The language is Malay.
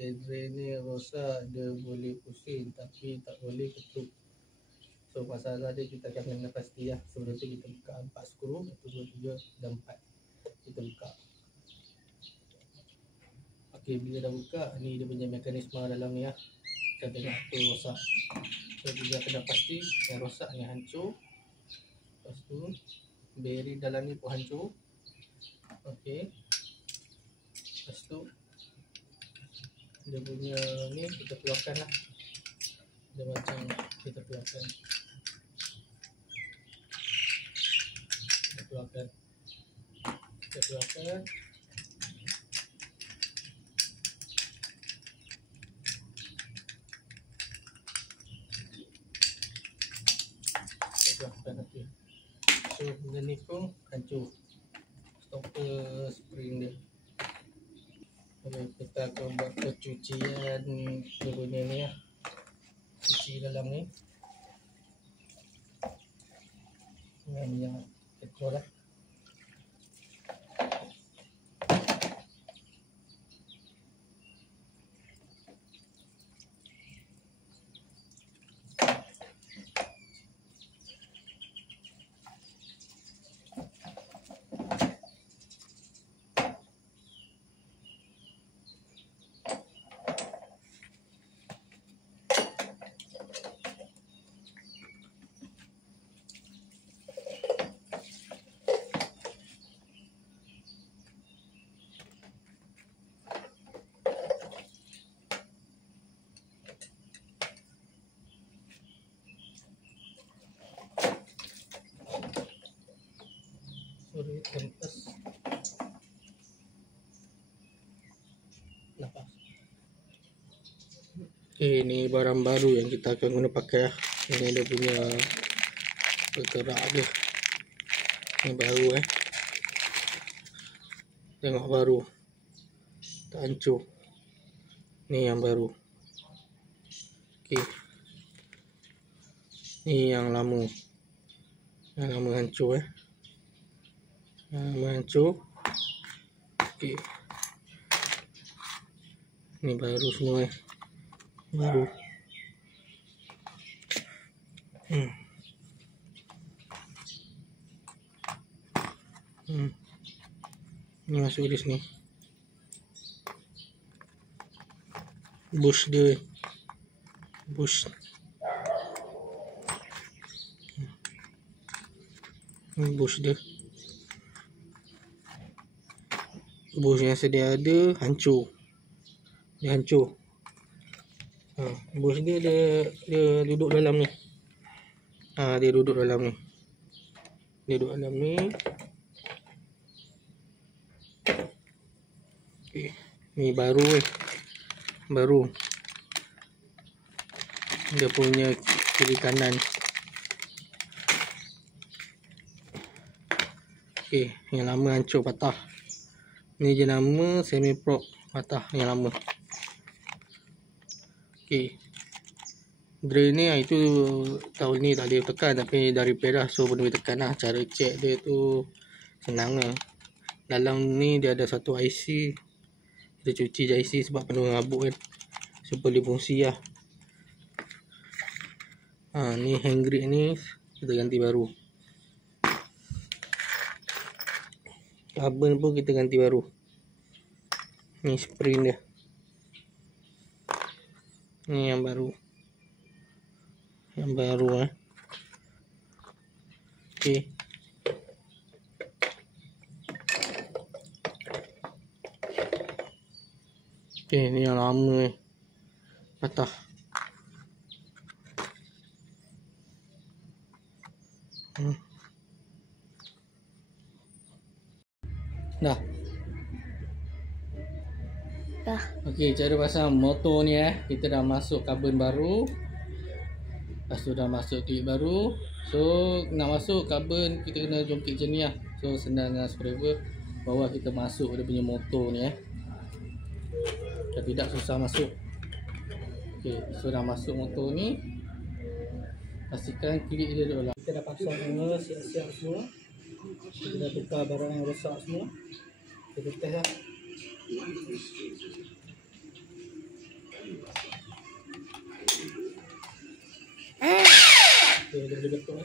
Drain ni rosak, dia boleh pusing tapi tak boleh ketuk. So masalah dia kita akan kena pasti lah. Sebelum tu kita buka 4 skru, 1, 2, 3 dan 4 kita buka. Okey, bila dah buka, ni dia punya mekanisme dalam ni lah. Kita tengok apa rosak. So kita kena pasti yang rosak ni hancur. Lepas tu bearing dalam ni pun hancur. Okey. Lepas tu dia punya ni kita keluarkan lah. Dia macam kita keluarkan. Kita keluarkan. Kita keluarkan. Okey. So benda ni pun hancur. Stopper spring dia. Okay, kita akan buat pencucian dia punya ni lah. Cuci dalam ni dengan minyak petrol lah. Sorry, tempas. Lepas. Okay, ni barang baru yang kita akan guna pakai lah. Ini dia punya bergerak dia. Ni baru Tengok baru. Tak hancur. Ni yang baru. Okay. Ni yang lama. Yang lama hancur Yang lama hancur. Okay. Ni baru semua Baru. Ni masuk di sini. Bush dia. Bush. Ni bush dia. Bush yang sedia ada hancur. Dia hancur. Bush dia duduk dalam ni. Dia duduk dalam ni. Dia duduk dalam ni. Okay. Ni baru Baru. Dia punya kiri kanan. Okay. Yang lama hancur patah. Ni je nama semi prop patah yang lama. Okay. Drain ni itu tahun ni tak boleh tekan, tapi dah repair dah, so boleh tekan lah. Cara check dia tu senang lah. Dalam ni dia ada satu IC. Kita cuci je IC sebab penuh rabuk kan, so boleh fungsi lah. Ni hand grip ni kita ganti baru. Carbon pun kita ganti baru. Ni spring dia. Ni yang baru. Yang baru Okay. Okay, ni yang lama patah. Dah. Okey, cara pasang motor ni kita dah masuk karbon baru. Lepas tu dah masuk klik baru. So nak masuk karbon kita kena jongkit macam ni lah. So senang dengan screwdriver. Bawah kita masuk dia punya motor ni Kalau tidak susah masuk. Okey, so dah masuk motor ni. Pastikan klik dia dulu lah. Kita dah pasang semua, siap-siap semua. Kita dah tukar barang yang rosak semua. Kita test lah. Boleh betul.